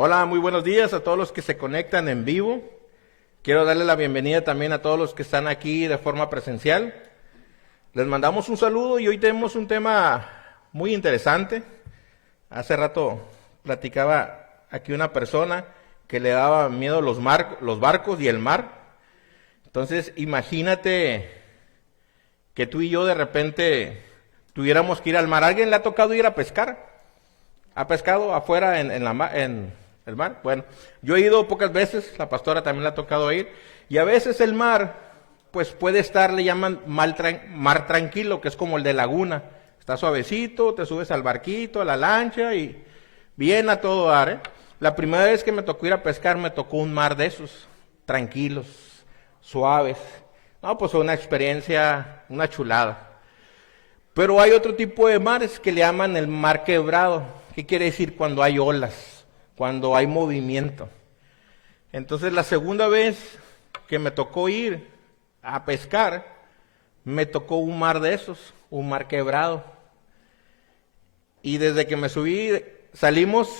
Hola, muy buenos días a todos los que se conectan en vivo. Quiero darle la bienvenida también a todos los que están aquí de forma presencial. Les mandamos un saludo y hoy tenemos un tema muy interesante. Hace rato platicaba aquí una persona que le daba miedo los barcos y el mar. Entonces, imagínate que tú y yo de repente tuviéramos que ir al mar. ¿A alguien le ha tocado ir a pescar? ¿Ha pescado afuera en el mar? Bueno, yo he ido pocas veces, la pastora también le ha tocado ir, y a veces el mar, pues puede estar, le llaman mar tranquilo, que es como el de laguna. Está suavecito, te subes al barquito, a la lancha, y bien a todo dar, ¿eh? La primera vez que me tocó ir a pescar, me tocó un mar de esos, tranquilos, suaves. No, pues fue una experiencia, una chulada. Pero hay otro tipo de mares que le llaman el mar quebrado. ¿Qué quiere decir? Cuando hay olas, cuando hay movimiento. Entonces la segunda vez que me tocó ir a pescar, me tocó un mar de esos, un mar quebrado. Y desde que me subí, salimos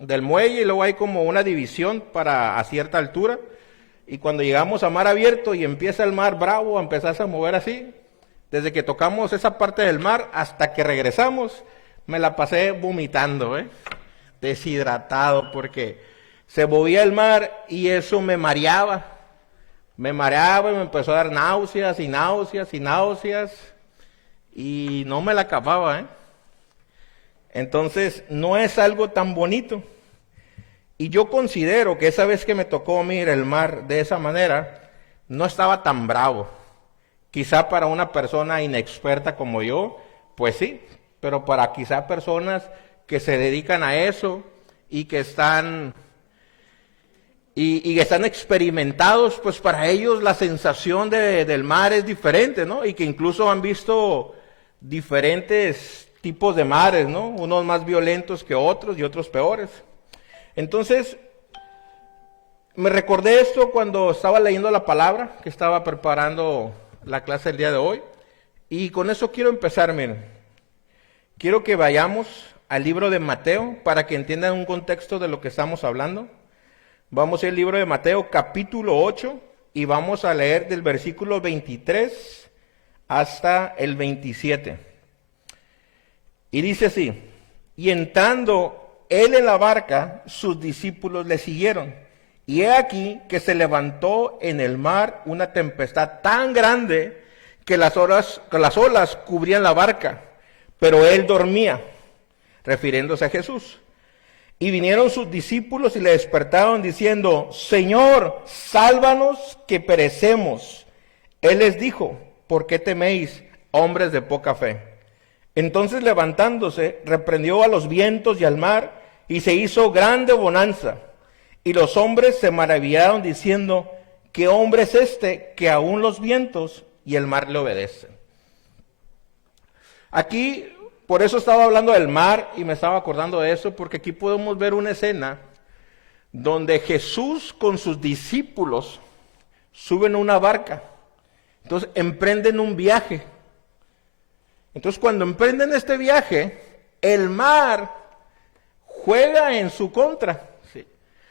del muelle y luego hay como una división a cierta altura. Y cuando llegamos a mar abierto y empieza el mar bravo a empezarse a mover así, desde que tocamos esa parte del mar hasta que regresamos, me la pasé vomitando, deshidratado, porque se movía el mar y eso me mareaba. Me mareaba y me empezó a dar náuseas y náuseas y náuseas y no me la acababa, Entonces no es algo tan bonito. Y yo considero que esa vez que me tocó mirar el mar de esa manera, no estaba tan bravo. Quizá para una persona inexperta como yo, pues sí, pero para quizá personas que se dedican a eso y que están experimentados, pues para ellos la sensación del mar es diferente, ¿no? Y que incluso han visto diferentes tipos de mares, ¿no? Unos más violentos que otros y otros peores. Entonces, me recordé esto cuando estaba leyendo la palabra, que estaba preparando la clase del día de hoy, y con eso quiero empezar, miren. Quiero que vayamos al libro de Mateo para que entiendan un contexto de lo que estamos hablando. Vamos al libro de Mateo capítulo 8 y vamos a leer del versículo 23 hasta el 27. Y dice así: y entrando él en la barca, sus discípulos le siguieron. Y he aquí que se levantó en el mar una tempestad tan grande que las olas cubrían la barca, pero él dormía, refiriéndose a Jesús. Y vinieron sus discípulos y le despertaron diciendo: Señor, sálvanos que perecemos. Él les dijo: ¿por qué teméis, hombres de poca fe? Entonces levantándose, reprendió a los vientos y al mar, y se hizo grande bonanza. Y los hombres se maravillaron diciendo: ¿qué hombre es este que aún los vientos y el mar le obedecen? Aquí, por eso estaba hablando del mar y me estaba acordando de eso, porque aquí podemos ver una escena donde Jesús con sus discípulos suben a una barca. Entonces emprenden un viaje. Entonces cuando emprenden este viaje, el mar juega en su contra. ¿Sí?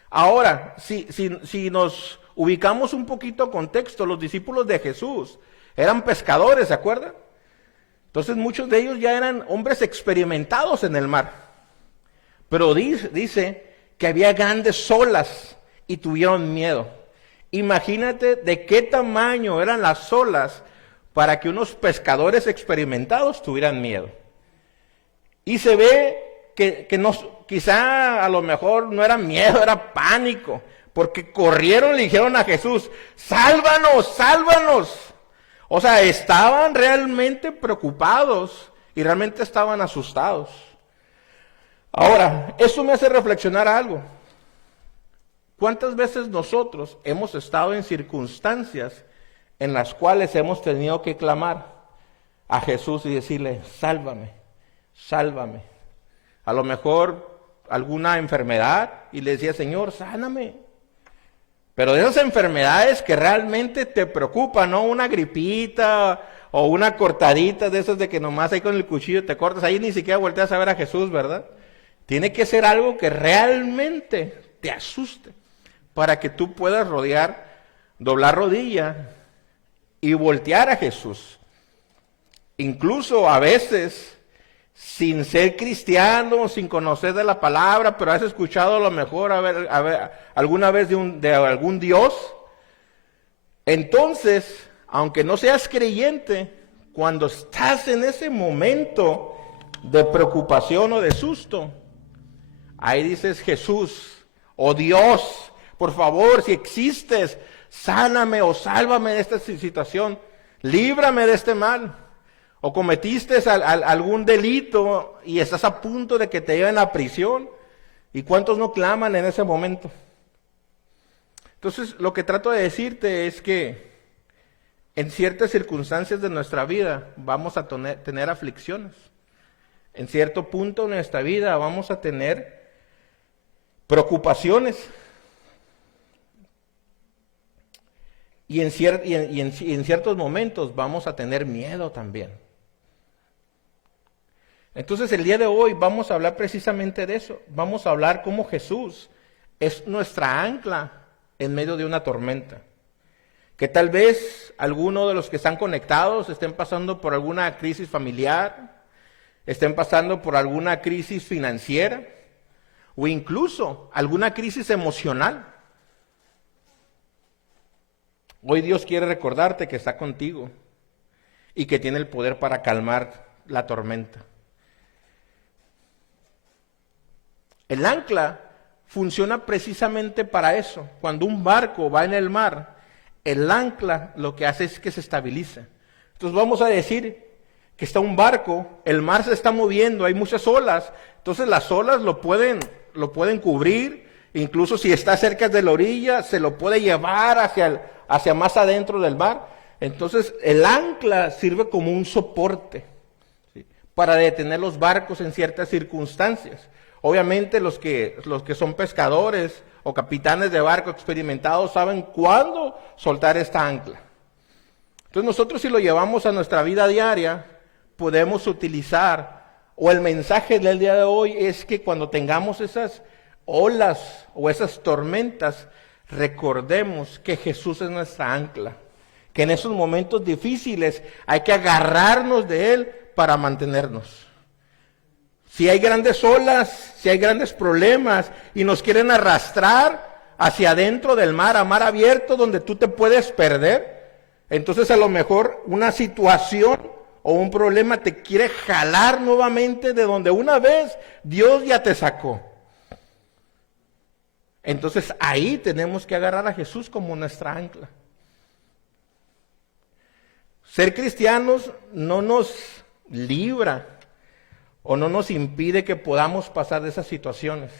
Ahora, si nos ubicamos un poquito a contexto, los discípulos de Jesús eran pescadores, ¿se acuerdan? Entonces muchos de ellos ya eran hombres experimentados en el mar. Pero dice que había grandes olas y tuvieron miedo. Imagínate de qué tamaño eran las olas para que unos pescadores experimentados tuvieran miedo. Y se ve que quizá a lo mejor no era miedo, era pánico, porque corrieron y le dijeron a Jesús: ¡sálvanos, sálvanos! O sea, estaban realmente preocupados y realmente estaban asustados. Ahora, eso me hace reflexionar algo. ¿Cuántas veces nosotros hemos estado en circunstancias en las cuales hemos tenido que clamar a Jesús y decirle: sálvame, sálvame? A lo mejor alguna enfermedad y le decía: Señor, sáname. Pero de esas enfermedades que realmente te preocupan, no una gripita o una cortadita de esas de que nomás ahí con el cuchillo te cortas, ahí ni siquiera volteas a ver a Jesús, ¿verdad? Tiene que ser algo que realmente te asuste, para que tú puedas doblar rodilla y voltear a Jesús. Incluso a veces, sin ser cristiano, sin conocer de la palabra, pero has escuchado a lo mejor alguna vez de algún Dios. Entonces, aunque no seas creyente, cuando estás en ese momento de preocupación o de susto, ahí dices: Jesús, oh Dios, por favor, si existes, sáname o sálvame de esta situación, líbrame de este mal. O cometiste algún delito y estás a punto de que te lleven a prisión. ¿Y cuántos no claman en ese momento? Entonces, lo que trato de decirte es que en ciertas circunstancias de nuestra vida vamos a tener aflicciones. En cierto punto de nuestra vida vamos a tener preocupaciones. Y en ciertos momentos vamos a tener miedo también. Entonces el día de hoy vamos a hablar precisamente de eso. Vamos a hablar cómo Jesús es nuestra ancla en medio de una tormenta. Que tal vez algunos de los que están conectados estén pasando por alguna crisis familiar, estén pasando por alguna crisis financiera o incluso alguna crisis emocional. Hoy Dios quiere recordarte que está contigo y que tiene el poder para calmar la tormenta. El ancla funciona precisamente para eso. Cuando un barco va en el mar, el ancla lo que hace es que se estabiliza. Entonces vamos a decir que está un barco, el mar se está moviendo, hay muchas olas, entonces las olas lo pueden cubrir, incluso si está cerca de la orilla, se lo puede llevar hacia más adentro del mar. Entonces el ancla sirve como un soporte, ¿sí?, para detener los barcos en ciertas circunstancias. Obviamente los que son pescadores o capitanes de barco experimentados saben cuándo soltar esta ancla. Entonces nosotros, si lo llevamos a nuestra vida diaria, podemos utilizar, o el mensaje del día de hoy es que cuando tengamos esas olas o esas tormentas, recordemos que Jesús es nuestra ancla, que en esos momentos difíciles hay que agarrarnos de Él para mantenernos. Si hay grandes olas, si hay grandes problemas y nos quieren arrastrar hacia adentro del mar, a mar abierto, donde tú te puedes perder, entonces a lo mejor una situación o un problema te quiere jalar nuevamente de donde una vez Dios ya te sacó. Entonces ahí tenemos que agarrar a Jesús como nuestra ancla. Ser cristianos no nos libra o no nos impide que podamos pasar de esas situaciones.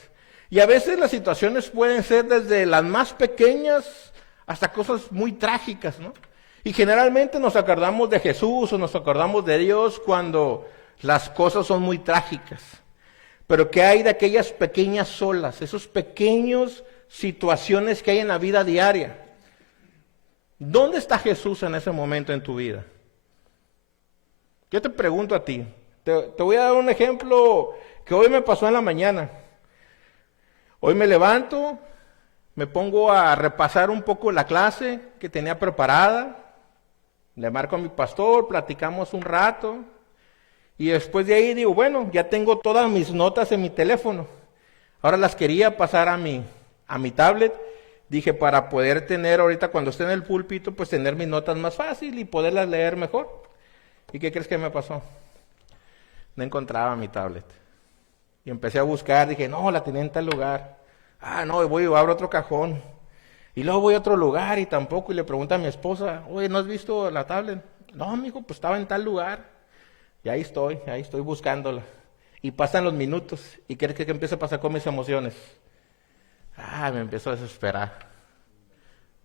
Y a veces las situaciones pueden ser desde las más pequeñas hasta cosas muy trágicas, ¿no? Y generalmente nos acordamos de Jesús o nos acordamos de Dios cuando las cosas son muy trágicas. Pero ¿qué hay de aquellas pequeñas olas, esos pequeños situaciones que hay en la vida diaria? ¿Dónde está Jesús en ese momento en tu vida? Yo te pregunto a ti. Te voy a dar un ejemplo que hoy me pasó en la mañana. Hoy me levanto, me pongo a repasar un poco la clase que tenía preparada, le marco a mi pastor, platicamos un rato, y después de ahí digo, bueno, ya tengo todas mis notas en mi teléfono. Ahora las quería pasar a mi tablet, dije, para poder tener ahorita cuando esté en el púlpito, pues tener mis notas más fácil y poderlas leer mejor. ¿Y qué crees que me pasó? No encontraba mi tablet. Y empecé a buscar, dije, no, la tenía en tal lugar. No, voy y abro otro cajón. Y luego voy a otro lugar y tampoco, y le pregunto a mi esposa, oye, ¿no has visto la tablet? No, mijo, pues estaba en tal lugar. Y ahí estoy buscándola. Y pasan los minutos, ¿y qué crees que empieza a pasar con mis emociones? Me empiezo a desesperar.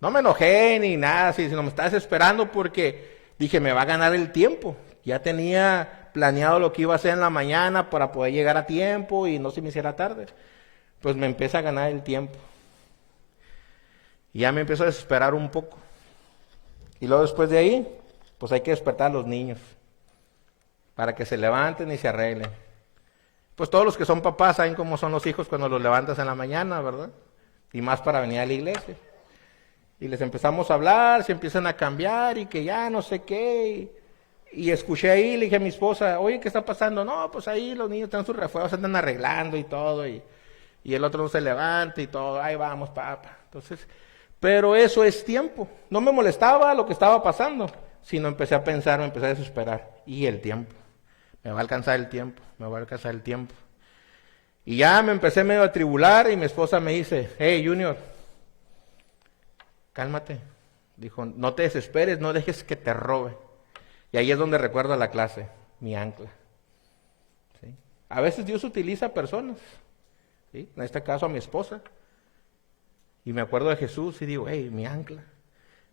No me enojé ni nada, sino me estaba desesperando porque dije, me va a ganar el tiempo. Ya tenía planeado lo que iba a hacer en la mañana para poder llegar a tiempo y no se me hiciera tarde. Pues me empieza a ganar el tiempo. Y ya me empiezo a desesperar un poco. Y luego después de ahí, pues hay que despertar a los niños para que se levanten y se arreglen. Pues todos los que son papás saben cómo son los hijos cuando los levantas en la mañana, ¿verdad? y más para venir a la iglesia. Y les empezamos a hablar, se empiezan a cambiar y que ya no sé qué. Y escuché ahí, le dije a mi esposa, oye, ¿qué está pasando? No, pues ahí los niños están sus refuerzos, andan arreglando y todo. Y el otro no se levanta y todo, ahí vamos, papá. Entonces, pero eso es tiempo. No me molestaba lo que estaba pasando, sino empecé a pensar, me empecé a desesperar. Y el tiempo, me va a alcanzar el tiempo, me va a alcanzar el tiempo. Y ya me empecé medio a tribular y mi esposa me dice, hey, Junior, cálmate. Dijo, no te desesperes, no dejes que te robe. Y ahí es donde recuerdo la clase, mi ancla. ¿Sí? A veces Dios utiliza personas, ¿sí? En este caso a mi esposa. Y me acuerdo de Jesús y digo, hey, mi ancla.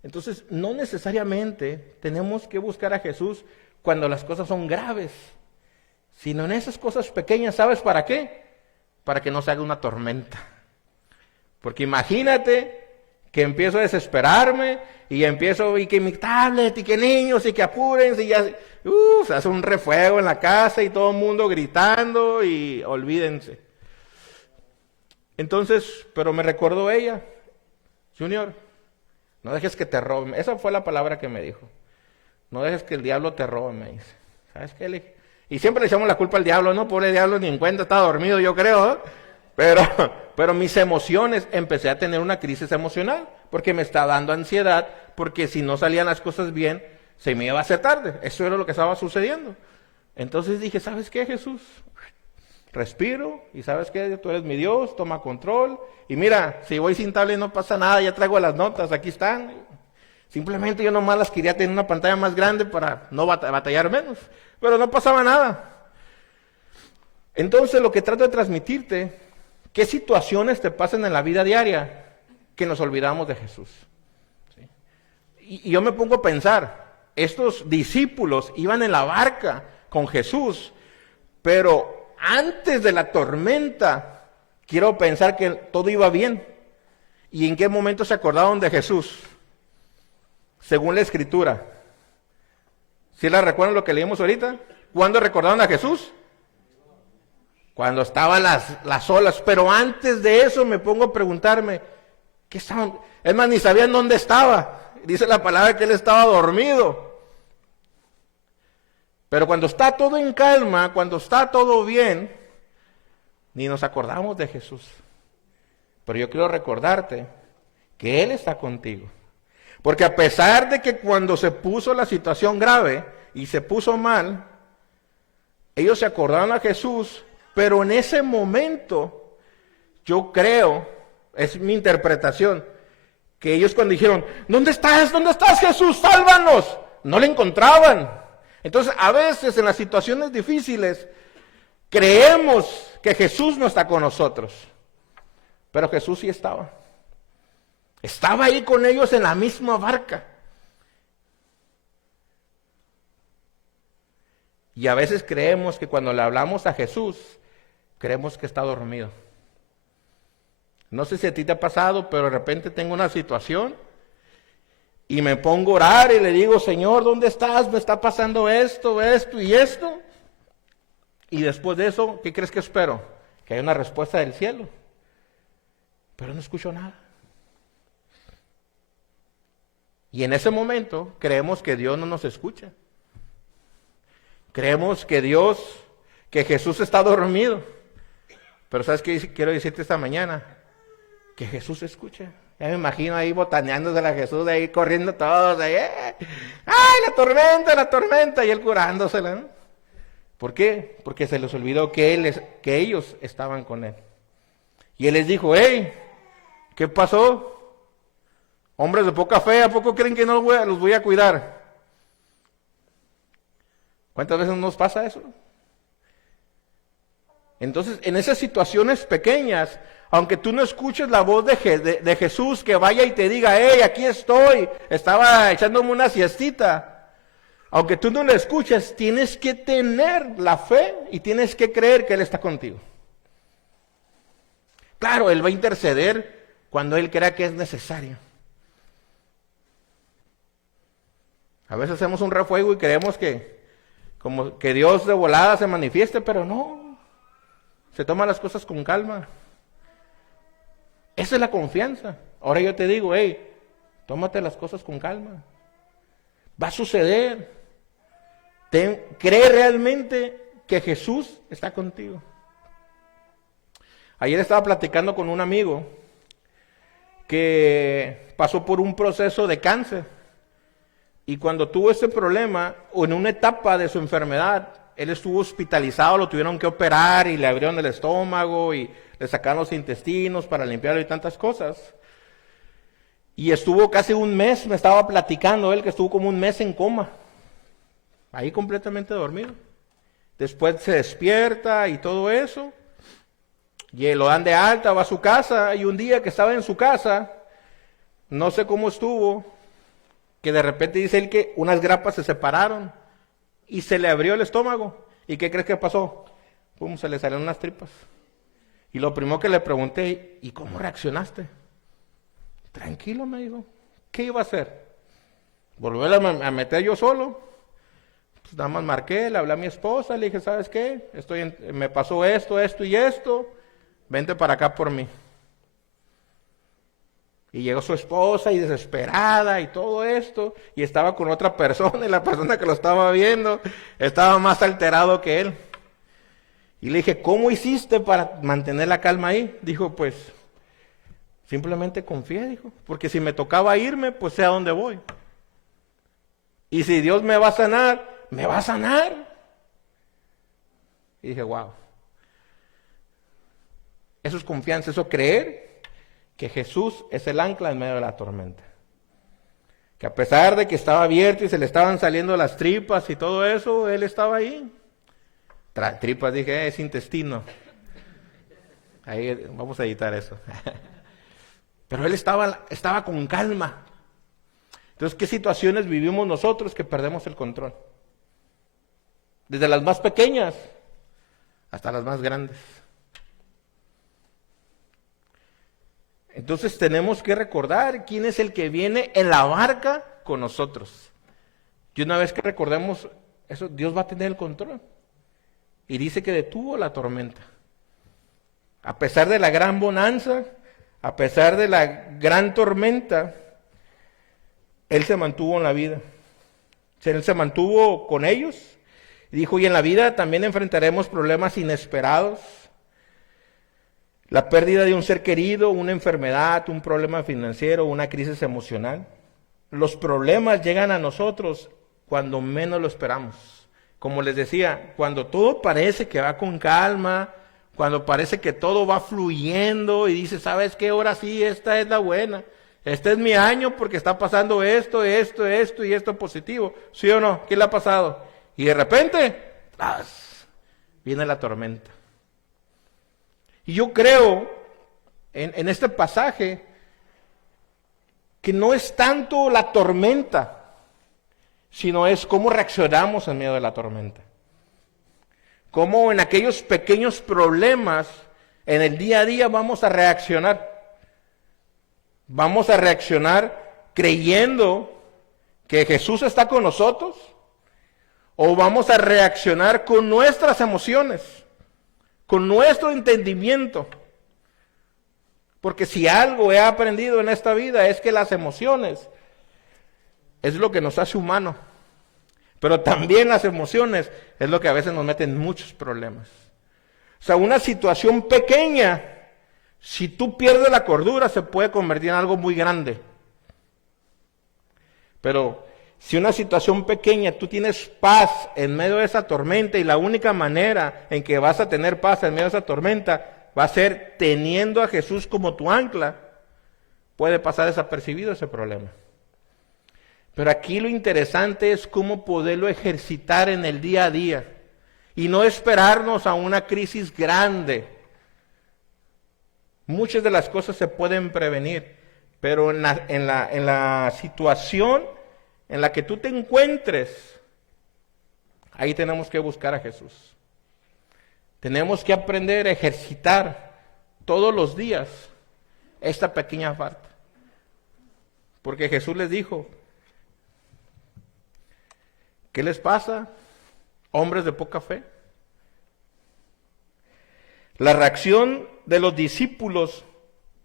Entonces, no necesariamente tenemos que buscar a Jesús cuando las cosas son graves, sino en esas cosas pequeñas. ¿Sabes para qué? Para que no se haga una tormenta. Porque imagínate que empiezo a desesperarme y empiezo, y que mi tablet, y que niños, y que apúrense, y ya se hace un refuego en la casa y todo el mundo gritando y olvídense. Entonces, pero me recordó ella, Junior, no dejes que te roben. Esa fue la palabra que me dijo. No dejes que el diablo te robe, me dice. ¿Sabes qué? Y siempre le echamos la culpa al diablo, no, pobre diablo, ni en cuenta, está dormido, yo creo, ¿eh? Pero mis emociones, empecé a tener una crisis emocional, porque me está dando ansiedad, porque si no salían las cosas bien, se me iba a hacer tarde. Eso era lo que estaba sucediendo. Entonces dije, ¿sabes qué, Jesús? Respiro, y ¿sabes qué? Tú eres mi Dios, toma control. Y mira, si voy sin tablet no pasa nada, ya traigo las notas, aquí están. Simplemente yo nomás las quería tener una pantalla más grande para no batallar menos. Pero no pasaba nada. Entonces lo que trato de transmitirte, ¿qué situaciones te pasan en la vida diaria que nos olvidamos de Jesús? ¿Sí? Y yo me pongo a pensar, estos discípulos iban en la barca con Jesús, pero antes de la tormenta, quiero pensar que todo iba bien. ¿Y en qué momento se acordaron de Jesús? Según la Escritura. ¿Sí la recuerdan lo que leímos ahorita? ¿Cuándo recordaron a Jesús? Cuando estaban las olas. Pero antes de eso me pongo a preguntarme, ¿qué estaban? Es más, ni sabían dónde estaba. Dice la palabra que él estaba dormido. Pero cuando está todo en calma, cuando está todo bien, ni nos acordamos de Jesús. Pero yo quiero recordarte que Él está contigo. Porque a pesar de que cuando se puso la situación grave y se puso mal, ellos se acordaron a Jesús, pero en ese momento, yo creo, es mi interpretación, que ellos cuando dijeron, ¿dónde estás? ¿Dónde estás, Jesús? ¡Sálvanos! No le encontraban. Entonces, a veces en las situaciones difíciles, creemos que Jesús no está con nosotros. Pero Jesús sí estaba. Estaba ahí con ellos en la misma barca. Y a veces creemos que cuando le hablamos a Jesús, creemos que está dormido. No sé si a ti te ha pasado, pero de repente tengo una situación y me pongo a orar y le digo, Señor, ¿dónde estás? Me está pasando esto, esto y esto. Y después de eso, ¿qué crees que espero? Que haya una respuesta del cielo. Pero no escucho nada. Y en ese momento creemos que Dios no nos escucha. Creemos que que Jesús está dormido. Pero ¿sabes qué quiero decirte esta mañana? Que Jesús escucha. Ya me imagino ahí botaneándose a Jesús, ahí corriendo todos, ahí, ¡ay, la tormenta! Y él curándosela, ¿no? ¿Por qué? Porque se les olvidó que ellos estaban con él. Y él les dijo, hey, ¿qué pasó? Hombres de poca fe, ¿a poco creen que no los voy a cuidar? ¿Cuántas veces nos pasa eso? Entonces, en esas situaciones pequeñas, aunque tú no escuches la voz de Jesús que vaya y te diga, hey, aquí estoy, estaba echándome una siestita. Aunque tú no lo escuches, tienes que tener la fe y tienes que creer que Él está contigo. Claro, Él va a interceder cuando Él crea que es necesario. A veces hacemos un refuego y creemos que Dios de volada se manifieste, pero no. Se toman las cosas con calma. Esa es la confianza. Ahora yo te digo, hey, tómate las cosas con calma. Va a suceder. Cree realmente que Jesús está contigo. Ayer estaba platicando con un amigo que pasó por un proceso de cáncer. Y cuando tuvo ese problema, o en una etapa de su enfermedad, él estuvo hospitalizado, lo tuvieron que operar y le abrieron el estómago y le sacaron los intestinos para limpiarlo y tantas cosas. Y estuvo casi un mes, me estaba platicando él, que estuvo como un mes en coma, ahí completamente dormido. Después se despierta y todo eso, y lo dan de alta, va a su casa, y un día que estaba en su casa, no sé cómo estuvo, que de repente dice él que unas grapas se separaron, y se le abrió el estómago. ¿Y qué crees que pasó? Pum, se le salieron unas tripas. Y lo primero que le pregunté, ¿y cómo reaccionaste? Tranquilo, me dijo. ¿Qué iba a hacer? ¿Volver a meter yo solo? Pues nada más marqué, le hablé a mi esposa, le dije, ¿sabes qué? Me pasó esto, esto y esto. Vente para acá por mí. Y llegó su esposa y desesperada y todo esto, y estaba con otra persona, y la persona que lo estaba viendo estaba más alterado que él. Y le dije, ¿cómo hiciste para mantener la calma ahí? Dijo, pues, simplemente confié, dijo, porque si me tocaba irme, pues sé a dónde voy. Y si Dios me va a sanar, me va a sanar. Y dije, wow. Eso es confianza, eso creer que Jesús es el ancla en medio de la tormenta. Que a pesar de que estaba abierto y se le estaban saliendo las tripas y todo eso, Él estaba ahí. Tripas, dije, es intestino. Ahí vamos a editar eso. Pero Él estaba con calma. Entonces, ¿qué situaciones vivimos nosotros que perdemos el control? Desde las más pequeñas hasta las más grandes. Entonces tenemos que recordar quién es el que viene en la barca con nosotros. Y una vez que recordemos eso, Dios va a tener el control. Y dice que detuvo la tormenta. A pesar de la gran bonanza, a pesar de la gran tormenta, Él se mantuvo en la vida. Él se mantuvo con ellos. Y dijo, y en la vida también enfrentaremos problemas inesperados. La pérdida de un ser querido, una enfermedad, un problema financiero, una crisis emocional. Los problemas llegan a nosotros cuando menos lo esperamos. Como les decía, cuando todo parece que va con calma, cuando parece que todo va fluyendo y dices, ¿sabes qué? Ahora sí, esta es la buena. Este es mi año porque está pasando esto y esto positivo. ¿Sí o no? ¿Qué le ha pasado? Y de repente, ¡tas!, viene la tormenta. Y yo creo en este pasaje que no es tanto la tormenta, sino es cómo reaccionamos en medio de la tormenta. Cómo en aquellos pequeños problemas en el día a día vamos a reaccionar. Vamos a reaccionar creyendo que Jesús está con nosotros, o vamos a reaccionar con nuestras emociones, con nuestro entendimiento. Porque si algo he aprendido en esta vida es que las emociones es lo que nos hace humanos. Pero también las emociones es lo que a veces nos mete en muchos problemas. O sea, una situación pequeña, si tú pierdes la cordura, se puede convertir en algo muy grande. Pero si una situación pequeña, tú tienes paz en medio de esa tormenta, y la única manera en que vas a tener paz en medio de esa tormenta va a ser teniendo a Jesús como tu ancla, puede pasar desapercibido ese problema. Pero aquí lo interesante es cómo poderlo ejercitar en el día a día y no esperarnos a una crisis grande. Muchas de las cosas se pueden prevenir, pero en la situación en la que tú te encuentres, ahí tenemos que buscar a Jesús. Tenemos que aprender a ejercitar todos los días esta pequeña parte. Porque Jesús les dijo, ¿qué les pasa, hombres de poca fe? La reacción de los discípulos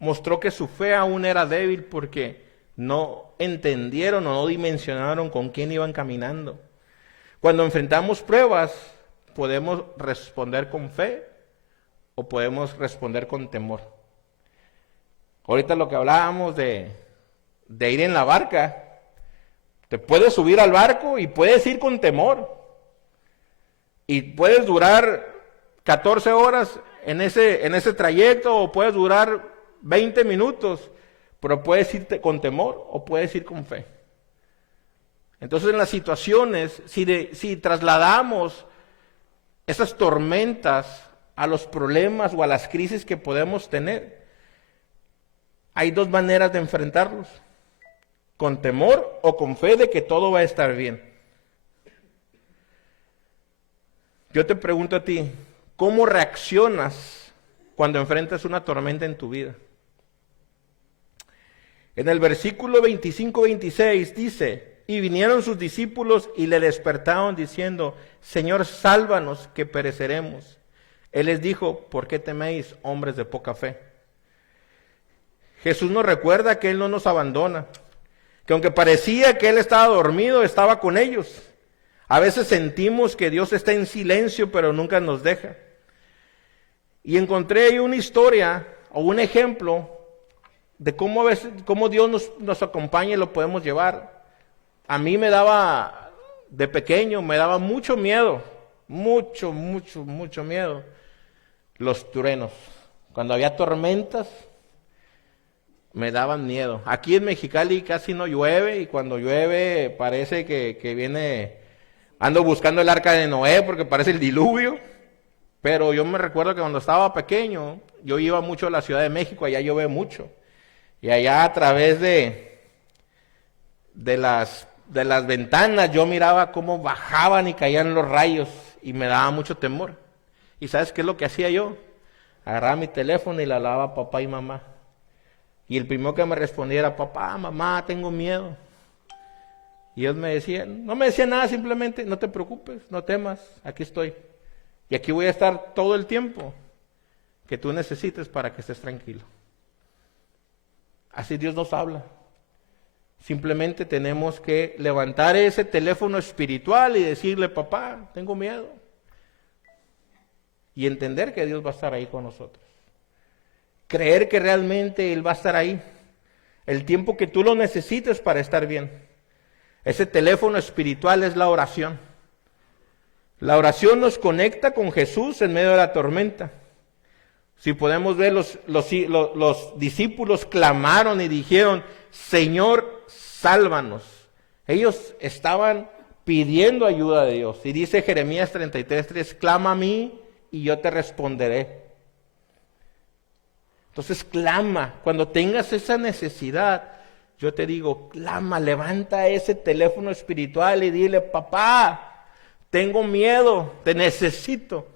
mostró que su fe aún era débil porque no entendieron o no dimensionaron con quién iban caminando. Cuando enfrentamos pruebas, podemos responder con fe o podemos responder con temor. Ahorita lo que hablábamos de ir en la barca, te puedes subir al barco y puedes ir con temor. Y puedes durar 14 horas en ese trayecto o puedes durar 20 minutos, pero puedes irte con temor o puedes ir con fe. Entonces en las situaciones, si trasladamos esas tormentas a los problemas o a las crisis que podemos tener, hay dos maneras de enfrentarlos: con temor o con fe de que todo va a estar bien. Yo te pregunto a ti, ¿cómo reaccionas cuando enfrentas una tormenta en tu vida? En el versículo 25-26 dice: y vinieron sus discípulos y le despertaron diciendo: Señor, sálvanos, que pereceremos. Él les dijo: ¿por qué teméis, hombres de poca fe? Jesús nos recuerda que Él no nos abandona, que aunque parecía que Él estaba dormido, estaba con ellos. A veces sentimos que Dios está en silencio, pero nunca nos deja. Y encontré ahí una historia o un ejemplo de cómo Dios nos acompaña y lo podemos llevar. A mí de pequeño, me daba mucho miedo, mucho miedo, los truenos. Cuando había tormentas, me daban miedo. Aquí en Mexicali casi no llueve, y cuando llueve parece que viene... Ando buscando el arca de Noé porque parece el diluvio. Pero yo me recuerdo que cuando estaba pequeño, yo iba mucho a la Ciudad de México, allá llueve mucho. Y allá a través de las ventanas yo miraba cómo bajaban y caían los rayos y me daba mucho temor. ¿Y sabes qué es lo que hacía yo? Agarraba mi teléfono y le hablaba a papá y mamá. Y el primero que me respondía era: papá, mamá, tengo miedo. Y ellos no me decían nada, simplemente: no te preocupes, no temas, aquí estoy. Y aquí voy a estar todo el tiempo que tú necesites para que estés tranquilo. Así Dios nos habla. Simplemente tenemos que levantar ese teléfono espiritual y decirle: papá, tengo miedo. Y entender que Dios va a estar ahí con nosotros. Creer que realmente Él va a estar ahí el tiempo que tú lo necesites para estar bien. Ese teléfono espiritual es la oración. La oración nos conecta con Jesús en medio de la tormenta. Si podemos ver, los discípulos clamaron y dijeron: Señor, sálvanos. Ellos estaban pidiendo ayuda de Dios. Y dice Jeremías 33:3: clama a mí y yo te responderé. Entonces clama. Cuando tengas esa necesidad, yo te digo, clama, levanta ese teléfono espiritual y dile: papá, tengo miedo, te necesito.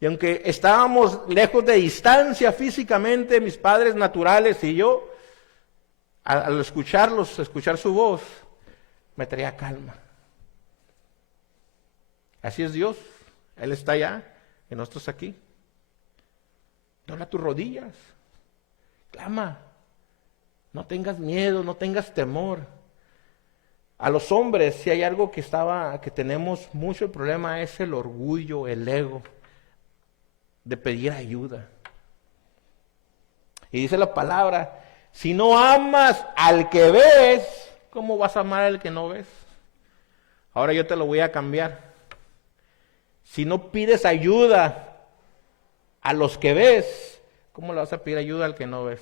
Y aunque estábamos lejos de distancia físicamente, mis padres naturales y yo, al escuchar su voz, me traía calma. Así es Dios. Él está allá y nosotros aquí. Dobla tus rodillas, clama. No tengas miedo, no tengas temor. A los hombres, si hay algo que tenemos mucho el problema, es el orgullo, el ego, de pedir ayuda. Y dice la palabra: si no amas al que ves, ¿cómo vas a amar al que no ves? Ahora yo te lo voy a cambiar. Si no pides ayuda a los que ves, ¿cómo le vas a pedir ayuda al que no ves?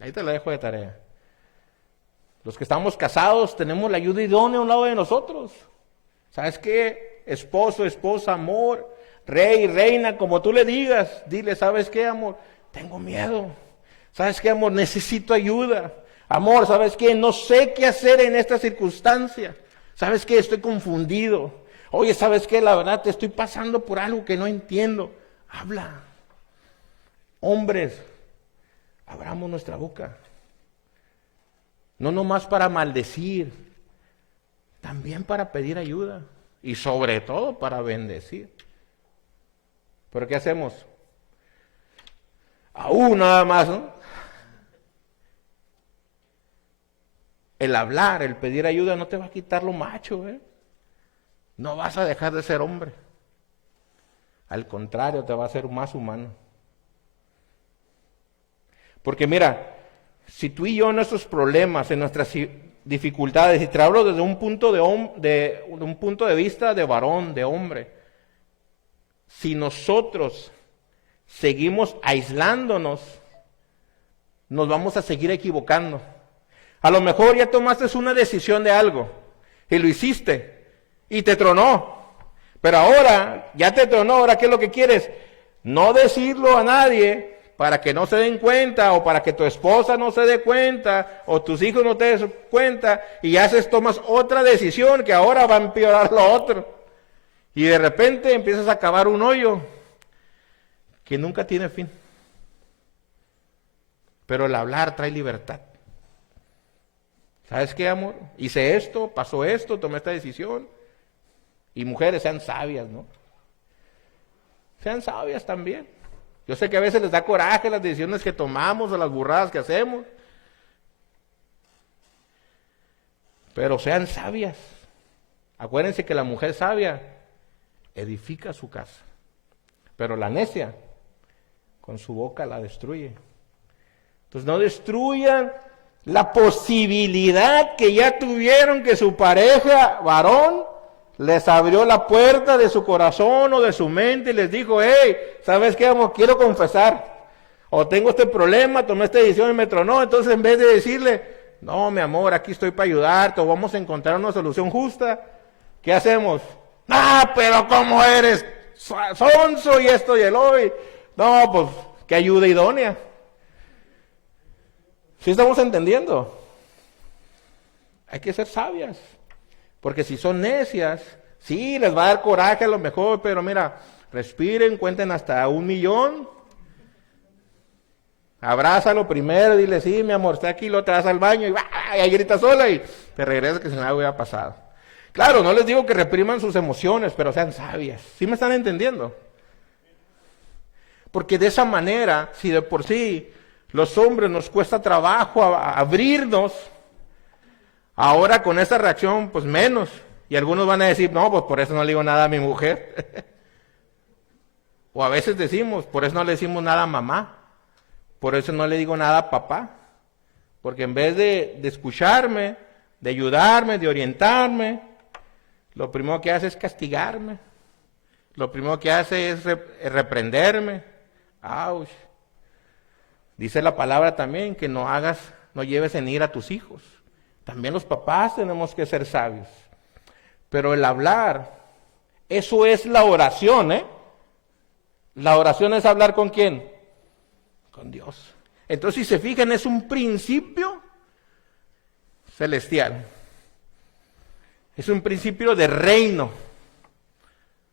Ahí te la dejo de tarea. Los que estamos casados tenemos la ayuda idónea a un lado de nosotros. ¿Sabes qué? Esposo, esposa, amor, rey, reina, como tú le digas, dile: ¿sabes qué, amor? Tengo miedo. ¿Sabes qué, amor? Necesito ayuda. Amor, ¿sabes qué? No sé qué hacer en esta circunstancia. ¿Sabes qué? Estoy confundido. Oye, ¿sabes qué? La verdad, te estoy pasando por algo que no entiendo. Habla. Hombres, abramos nuestra boca. No nomás para maldecir, también para pedir ayuda. Y sobre todo para bendecir. ¿Pero qué hacemos? Aún nada más, ¿no? El hablar, el pedir ayuda no te va a quitar lo macho, ¿eh? No vas a dejar de ser hombre. Al contrario, te va a hacer más humano. Porque mira, si tú y yo en nuestros problemas, en nuestras dificultades, y te hablo desde un punto un punto de vista de varón, de hombre, si nosotros seguimos aislándonos, nos vamos a seguir equivocando. A lo mejor ya tomaste una decisión de algo y lo hiciste y te tronó, pero ahora ya te tronó, ahora ¿qué es lo que quieres? No decirlo a nadie para que no se den cuenta, o para que tu esposa no se dé cuenta, o tus hijos no te den cuenta, y tomas otra decisión que ahora va a empeorar lo otro. Y de repente empiezas a cavar un hoyo que nunca tiene fin. Pero el hablar trae libertad. ¿Sabes qué, amor? Hice esto, pasó esto, tomé esta decisión. Y mujeres, sean sabias, ¿no? Sean sabias también. Yo sé que a veces les da coraje las decisiones que tomamos o las burradas que hacemos. Pero sean sabias. Acuérdense que la mujer sabia edifica su casa. Pero la necia, con su boca la destruye. Entonces no destruyan la posibilidad que ya tuvieron que su pareja varón les abrió la puerta de su corazón o de su mente y les dijo, hey, ¿sabes qué, amor? Quiero confesar. O tengo este problema, tomé esta decisión y me tronó. Entonces en vez de decirle, no, mi amor, aquí estoy para ayudarte o vamos a encontrar una solución justa, ¿qué hacemos? Ah, pero ¿cómo eres sonso y esto y el hoy? No, pues, ¿qué ayuda idónea? ¿Sí estamos entendiendo? Hay que ser sabias. Porque si son necias, sí, les va a dar coraje a lo mejor, pero mira, respiren, cuenten hasta 1,000,000. Abrázalo primero, dile, sí, mi amor, está aquí, lo te vas al baño y ahí gritas sola y te regresas que si nada hubiera pasado. Claro, no les digo que repriman sus emociones, pero sean sabias. ¿Sí me están entendiendo? Porque de esa manera, si de por sí los hombres nos cuesta trabajo abrirnos, ahora con esta reacción, pues menos. Y algunos van a decir, no, pues por eso no le digo nada a mi mujer. O a veces decimos, por eso no le decimos nada a mamá. Por eso no le digo nada a papá. Porque en vez de escucharme, de ayudarme, de orientarme, lo primero que hace es castigarme. Lo primero que hace es reprenderme. ¡Auch! Dice la palabra también que no lleves en ira a tus hijos. También los papás tenemos que ser sabios. Pero el hablar, eso es la oración, ¿eh? La oración es hablar ¿con quién? Con Dios. Entonces, si se fijan, es un principio celestial. Es un principio de reino.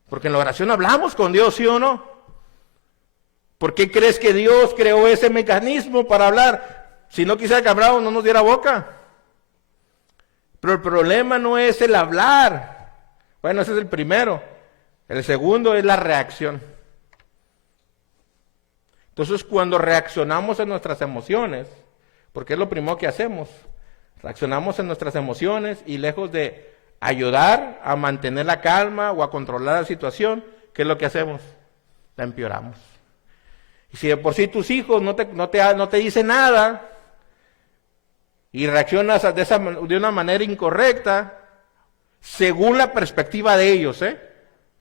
Porque en la oración hablamos con Dios, ¿sí o no? ¿Por qué crees que Dios creó ese mecanismo para hablar? Si no quisiera que habláramos, no nos diera boca. Pero el problema no es el hablar. Bueno, ese es el primero. El segundo es la reacción. Entonces, cuando reaccionamos en nuestras emociones, porque es lo primero que hacemos, reaccionamos en nuestras emociones y lejos de ayudar a mantener la calma o a controlar la situación, ¿qué es lo que hacemos? La empeoramos. Y si de por sí tus hijos no te dicen nada y reaccionas de una manera incorrecta, según la perspectiva de ellos,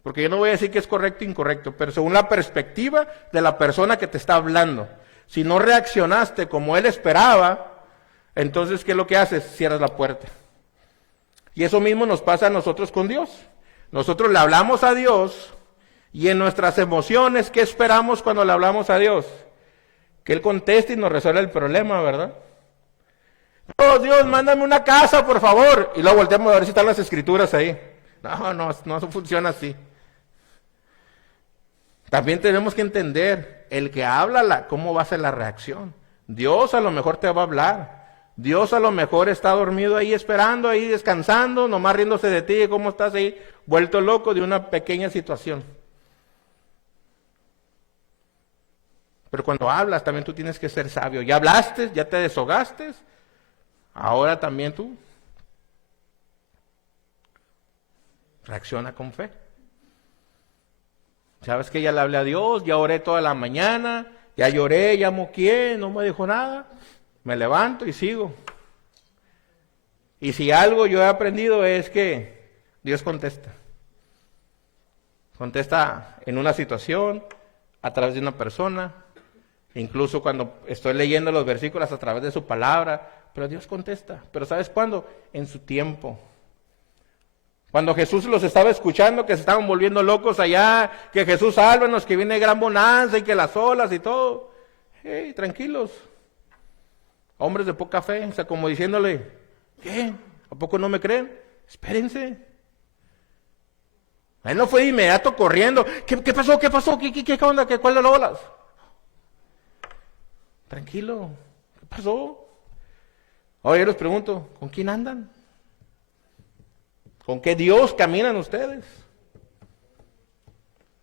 porque yo no voy a decir que es correcto o incorrecto, pero según la perspectiva de la persona que te está hablando. Si no reaccionaste como él esperaba, entonces, ¿qué es lo que haces? Cierras la puerta. Y eso mismo nos pasa a nosotros con Dios. Nosotros le hablamos a Dios y en nuestras emociones, ¿qué esperamos cuando le hablamos a Dios? Que Él conteste y nos resuelva el problema, ¿verdad? Oh, Dios, mándame una casa, por favor. Y luego volteamos a ver si están las escrituras ahí. No funciona así. También tenemos que entender, el que habla, cómo va a ser la reacción. Dios a lo mejor te va a hablar. Dios a lo mejor está dormido ahí esperando, ahí descansando, nomás riéndose de ti, cómo estás ahí, vuelto loco de una pequeña situación. Pero cuando hablas también tú tienes que ser sabio. Ya hablaste, ya te deshogaste, ahora también tú reacciona con fe. ¿Sabes que ya le hablé a Dios? Ya oré toda la mañana, ya lloré, ya moqué, no me dijo nada. Me levanto y sigo. Y si algo yo he aprendido es que Dios contesta. Contesta en una situación, a través de una persona, incluso cuando estoy leyendo los versículos a través de su palabra, pero Dios contesta. Pero ¿sabes cuándo? En su tiempo. Cuando Jesús los estaba escuchando, que se estaban volviendo locos allá, que Jesús sálvanos, que viene gran bonanza y que las olas y todo. Hey, tranquilos. Hombres de poca fe, o sea, como diciéndole, ¿qué? ¿A poco no me creen? Espérense. Él no fue de inmediato corriendo. ¿Qué pasó? ¿Qué pasó? ¿Qué onda? ¿Cuál de las olas? Tranquilo. ¿Qué pasó? Ahora yo les pregunto, ¿con quién andan? ¿Con qué Dios caminan ustedes?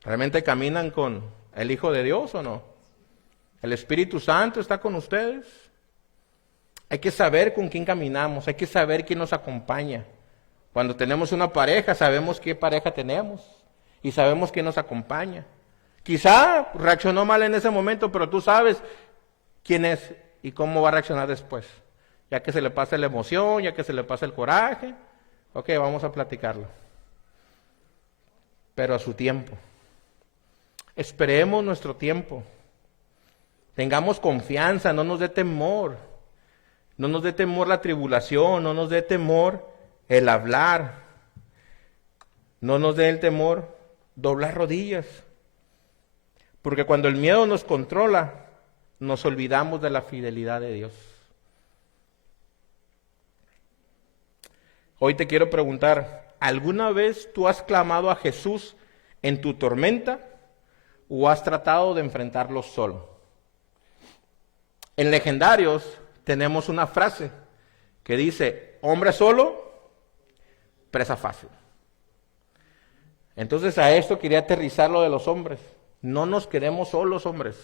¿Realmente caminan con el Hijo de Dios o no? ¿El Espíritu Santo está con ustedes? Hay que saber con quién caminamos, hay que saber quién nos acompaña. Cuando tenemos una pareja, sabemos qué pareja tenemos y sabemos quién nos acompaña. Quizá reaccionó mal en ese momento, pero tú sabes quién es y cómo va a reaccionar después. Ya que se le pasa la emoción, ya que se le pasa el coraje, ok, vamos a platicarlo. Pero a su tiempo. Esperemos nuestro tiempo. Tengamos confianza, no nos dé temor. No nos dé temor la tribulación, no nos dé temor el hablar. No nos dé el temor doblar rodillas. Porque cuando el miedo nos controla, nos olvidamos de la fidelidad de Dios. Hoy te quiero preguntar, ¿alguna vez tú has clamado a Jesús en tu tormenta o has tratado de enfrentarlo solo? En Legendarios tenemos una frase que dice, hombre solo, presa fácil. Entonces a esto quería aterrizar lo de los hombres. No nos quedemos solos, hombres.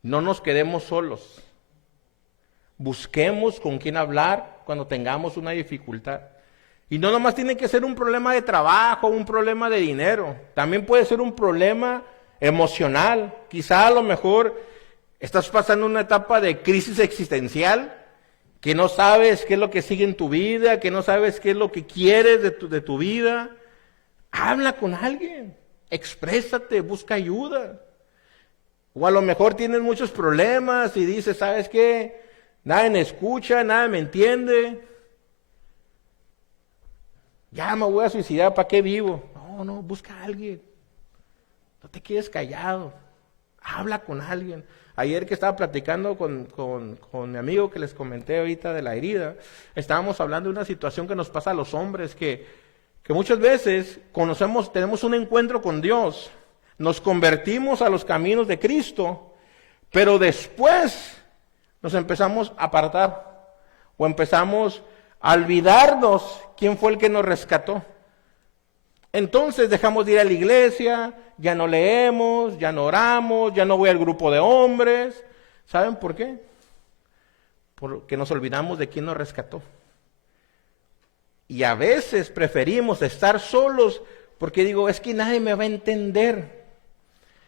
No nos quedemos solos. Busquemos con quién hablar cuando tengamos una dificultad. Y no nomás tiene que ser un problema de trabajo, un problema de dinero. También puede ser un problema emocional. Quizá a lo mejor estás pasando una etapa de crisis existencial, que no sabes qué es lo que sigue en tu vida, que no sabes qué es lo que quieres de tu vida. Habla con alguien, exprésate, busca ayuda. O a lo mejor tienes muchos problemas y dices, ¿sabes qué? Nadie me escucha, nadie me entiende. Ya me voy a suicidar, ¿para qué vivo? No, busca a alguien. No te quedes callado. Habla con alguien. Ayer que estaba platicando con mi amigo que les comenté ahorita de la herida, estábamos hablando de una situación que nos pasa a los hombres, que muchas veces tenemos un encuentro con Dios, nos convertimos a los caminos de Cristo, pero después nos empezamos a apartar o empezamos a olvidarnos quién fue el que nos rescató. Entonces dejamos de ir a la iglesia, ya no leemos, ya no oramos, ya no voy al grupo de hombres. ¿Saben por qué? Porque nos olvidamos de quién nos rescató. Y a veces preferimos estar solos porque digo, es que nadie me va a entender.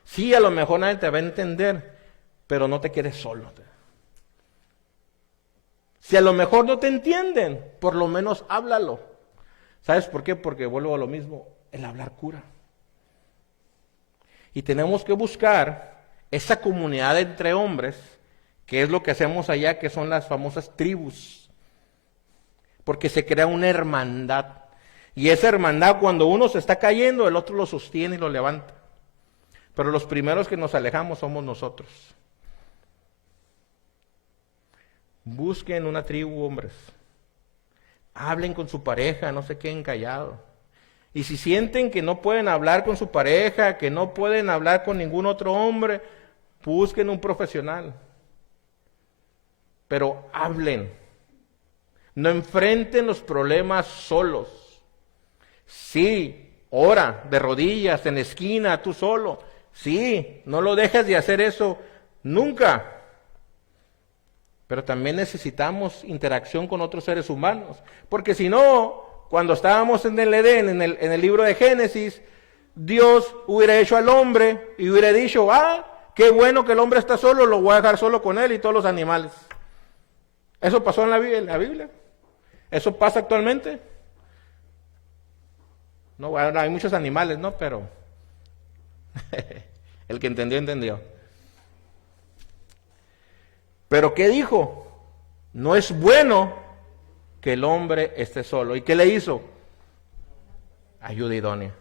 Sí, a lo mejor nadie te va a entender, pero no te quedes solo. Si a lo mejor no te entienden, por lo menos háblalo. ¿Sabes por qué? Porque vuelvo a lo mismo, el hablar cura. Y tenemos que buscar esa comunidad entre hombres, que es lo que hacemos allá, que son las famosas tribus. Porque se crea una hermandad. Y esa hermandad, cuando uno se está cayendo, el otro lo sostiene y lo levanta. Pero los primeros que nos alejamos somos nosotros. Busquen una tribu, hombres. Hablen con su pareja, no se queden callados. Y si sienten que no pueden hablar con su pareja, que no pueden hablar con ningún otro hombre, busquen un profesional. Pero hablen. No enfrenten los problemas solos. Sí, ora de rodillas en la esquina, tú solo. Sí, no lo dejes de hacer eso nunca. Pero también necesitamos interacción con otros seres humanos. Porque si no, cuando estábamos en el Edén, en el libro de Génesis, Dios hubiera hecho al hombre y hubiera dicho, qué bueno que el hombre está solo, lo voy a dejar solo con él y todos los animales. Eso pasó en la Biblia. Eso pasa actualmente. No, bueno, hay muchos animales, ¿no? Pero el que entendió, entendió. Pero ¿qué dijo? No es bueno que el hombre esté solo. ¿Y qué le hizo? Ayuda idónea.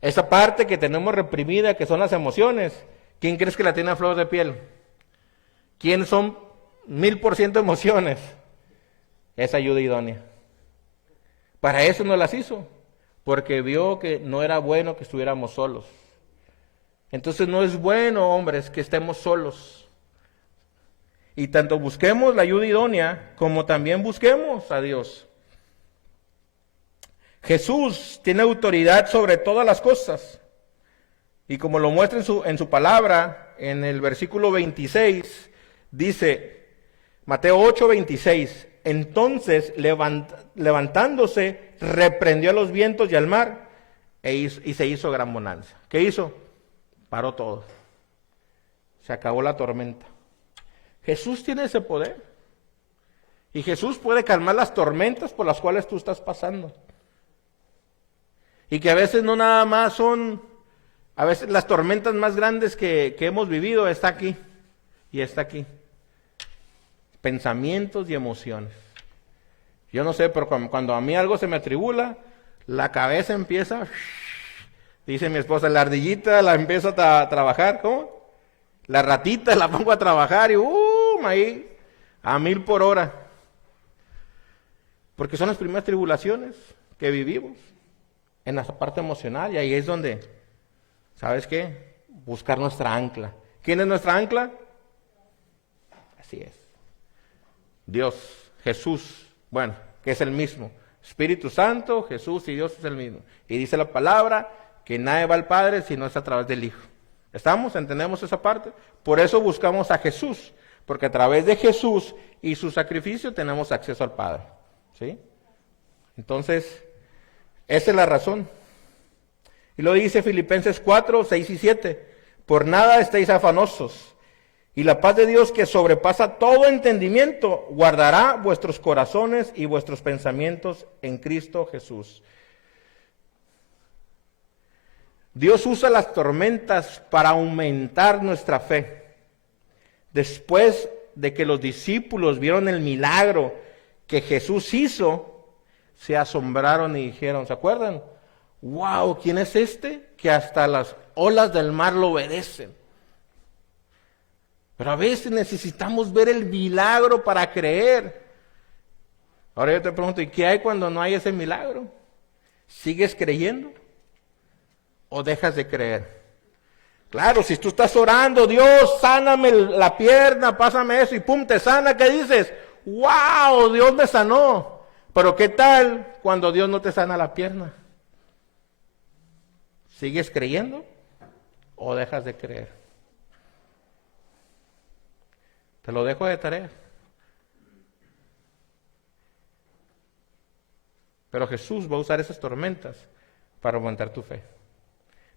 Esa parte que tenemos reprimida, que son las emociones, ¿quién crees que la tiene a flor de piel? ¿Quién son 1000% emociones? Es ayuda idónea. Para eso nos las hizo, porque vio que no era bueno que estuviéramos solos. Entonces no es bueno, hombres, que estemos solos. Y tanto busquemos la ayuda idónea, como también busquemos a Dios. Jesús tiene autoridad sobre todas las cosas. Y como lo muestra en su palabra, en el versículo 26, dice, Mateo 8:26, entonces levantándose, reprendió a los vientos y al mar, y se hizo gran bonanza. ¿Qué hizo? Paró todo. Se acabó la tormenta. Jesús tiene ese poder. Y Jesús puede calmar las tormentas por las cuales tú estás pasando. Y que a veces no nada más son, a veces las tormentas más grandes que hemos vivido está aquí y está aquí. Pensamientos y emociones. Yo no sé, pero cuando a mí algo se me atribula, la cabeza empieza, dice mi esposa, la ardillita la empiezo a trabajar, ¿cómo? La ratita la pongo a trabajar y ahí a 1000 por hora. Porque son las primeras tribulaciones que vivimos en la parte emocional y ahí es donde, ¿sabes qué? Buscar nuestra ancla. ¿Quién es nuestra ancla? Así es. Dios, Jesús, bueno, que es el mismo. Espíritu Santo, Jesús y Dios es el mismo. Y dice la palabra que nadie va al Padre si no es a través del Hijo. ¿Estamos? ¿Entendemos esa parte? Por eso buscamos a Jesús, porque a través de Jesús y su sacrificio tenemos acceso al Padre. ¿Sí? Entonces, esa es la razón. Y lo dice Filipenses 4:6 y 7. Por nada estéis afanosos, y la paz de Dios que sobrepasa todo entendimiento, guardará vuestros corazones y vuestros pensamientos en Cristo Jesús. Dios usa las tormentas para aumentar nuestra fe. Después de que los discípulos vieron el milagro que Jesús hizo, se asombraron y dijeron, ¿se acuerdan? ¡Wow! ¿Quién es este? Que hasta las olas del mar lo obedecen. Pero a veces necesitamos ver el milagro para creer. Ahora yo te pregunto, ¿y qué hay cuando no hay ese milagro? ¿Sigues creyendo? ¿O dejas de creer? Claro, si tú estás orando, Dios, sáname la pierna, pásame eso y pum, te sana, ¿qué dices? ¡Wow! Dios me sanó. Pero ¿qué tal cuando Dios no te sana la pierna? ¿Sigues creyendo o dejas de creer? Te lo dejo de tarea. Pero Jesús va a usar esas tormentas para aumentar tu fe.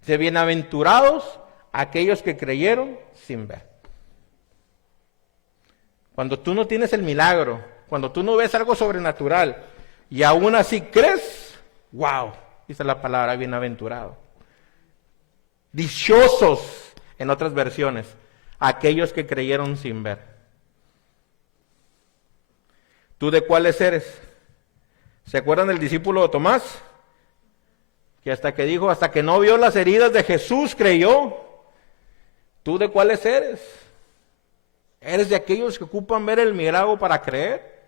Dice, bienaventurados aquellos que creyeron sin ver. Cuando tú no tienes el milagro, cuando tú no ves algo sobrenatural y aún así crees, wow, dice la palabra bienaventurado. Dichosos, en otras versiones, aquellos que creyeron sin ver. ¿Tú de cuáles eres? ¿Se acuerdan del discípulo Tomás? Que hasta que no vio las heridas de Jesús, creyó. ¿Tú de cuáles eres? ¿Eres de aquellos que ocupan ver el milagro para creer?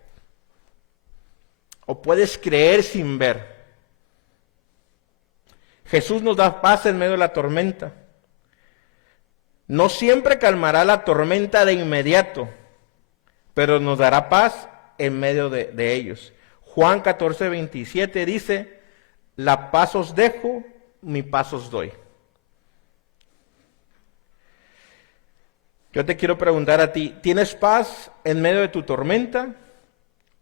¿O puedes creer sin ver? Jesús nos da paz en medio de la tormenta. No siempre calmará la tormenta de inmediato, pero nos dará paz en medio de ellos. Juan 14:27 dice, la paz os dejo, mi paz os doy. Yo te quiero preguntar a ti, ¿tienes paz en medio de tu tormenta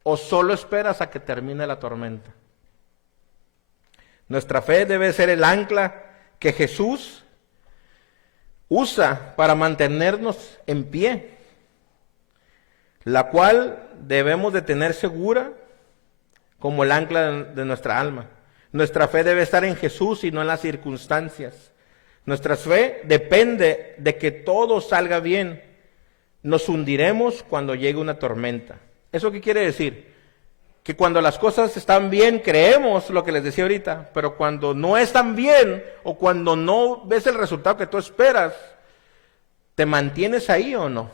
o solo esperas a que termine la tormenta? Nuestra fe debe ser el ancla que Jesús usa para mantenernos en pie, la cual debemos de tener segura como el ancla de nuestra alma. Nuestra fe debe estar en Jesús y no en las circunstancias. Nuestra fe depende de que todo salga bien. Nos hundiremos cuando llegue una tormenta. ¿Eso qué quiere decir? Que cuando las cosas están bien, creemos lo que les decía ahorita, pero cuando no están bien o cuando no ves el resultado que tú esperas, ¿te mantienes ahí o no?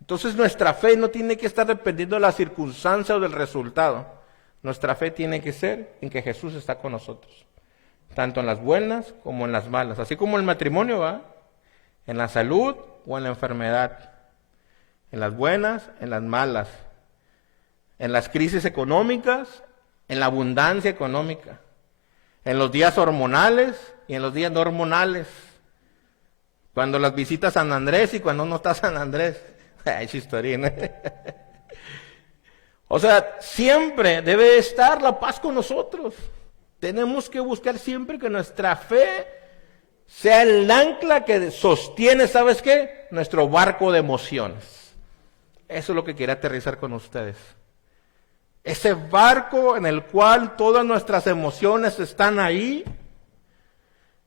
Entonces nuestra fe no tiene que estar dependiendo de la circunstancia o del resultado. Nuestra fe tiene que ser en que Jesús está con nosotros, tanto en las buenas como en las malas. Así como el matrimonio va, en la salud o en la enfermedad, en las buenas, en las malas, en las crisis económicas, en la abundancia económica, en los días hormonales y en los días no hormonales, cuando las visitas a San Andrés y cuando no está San Andrés. Ay, chistorina. O sea, siempre debe estar la paz con nosotros. Tenemos que buscar siempre que nuestra fe sea el ancla que sostiene, ¿sabes qué? Nuestro barco de emociones. Eso es lo que quería aterrizar con ustedes. Ese barco en el cual todas nuestras emociones están ahí.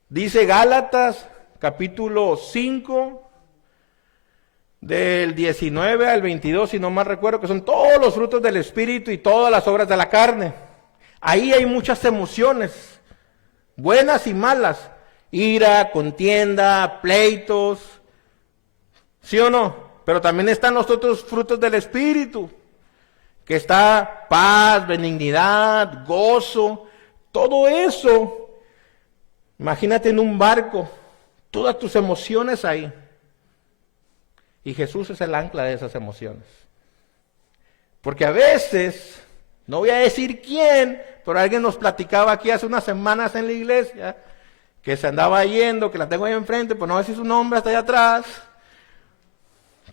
Dice Gálatas, capítulo 5, del 19 al 22, si no mal recuerdo, que son todos los frutos del Espíritu y todas las obras de la carne. Ahí hay muchas emociones, buenas y malas, ira, contienda, pleitos, ¿sí o no? Pero también están los otros frutos del Espíritu, que está paz, benignidad, gozo, todo eso. Imagínate en un barco, todas tus emociones ahí. Y Jesús es el ancla de esas emociones. Porque a veces, no voy a decir quién, pero alguien nos platicaba aquí hace unas semanas en la iglesia, que se andaba yendo, que la tengo ahí enfrente, pues no voy a decir su nombre, hasta allá atrás,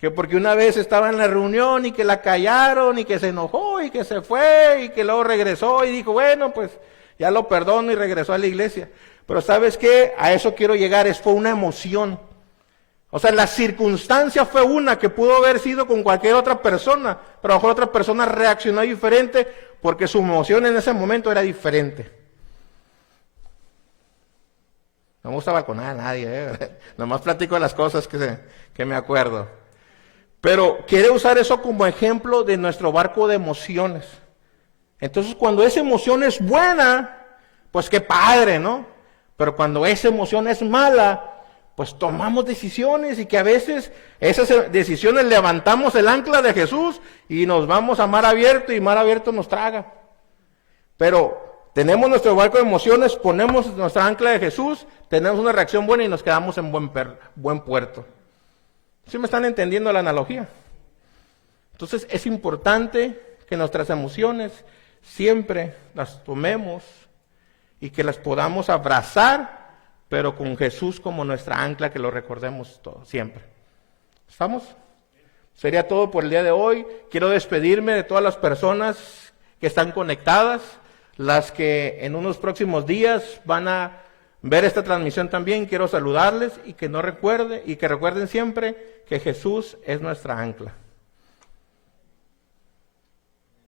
que porque una vez estaba en la reunión y que la callaron y que se enojó y que se fue y que luego regresó y dijo, bueno, pues ya lo perdono y regresó a la iglesia. Pero ¿sabes qué? A eso quiero llegar, fue una emoción. O sea, la circunstancia fue una que pudo haber sido con cualquier otra persona, pero a lo mejor otra persona reaccionó diferente porque su emoción en ese momento era diferente. No me gusta balconar a nadie, nomás platico las cosas que me acuerdo. Pero quiere usar eso como ejemplo de nuestro barco de emociones. Entonces, cuando esa emoción es buena, pues qué padre, ¿no? Pero cuando esa emoción es mala, pues tomamos decisiones y que a veces esas decisiones levantamos el ancla de Jesús y nos vamos a mar abierto y mar abierto nos traga. Pero tenemos nuestro barco de emociones, ponemos nuestra ancla de Jesús, tenemos una reacción buena y nos quedamos en buen puerto. ¿Sí me están entendiendo la analogía? Entonces es importante que nuestras emociones siempre las tomemos y que las podamos abrazar, pero con Jesús como nuestra ancla, que lo recordemos todo, siempre. ¿Estamos? Sería todo por el día de hoy. Quiero despedirme de todas las personas que están conectadas, las que en unos próximos días van a ver esta transmisión también. Quiero saludarles y que recuerden siempre que Jesús es nuestra ancla.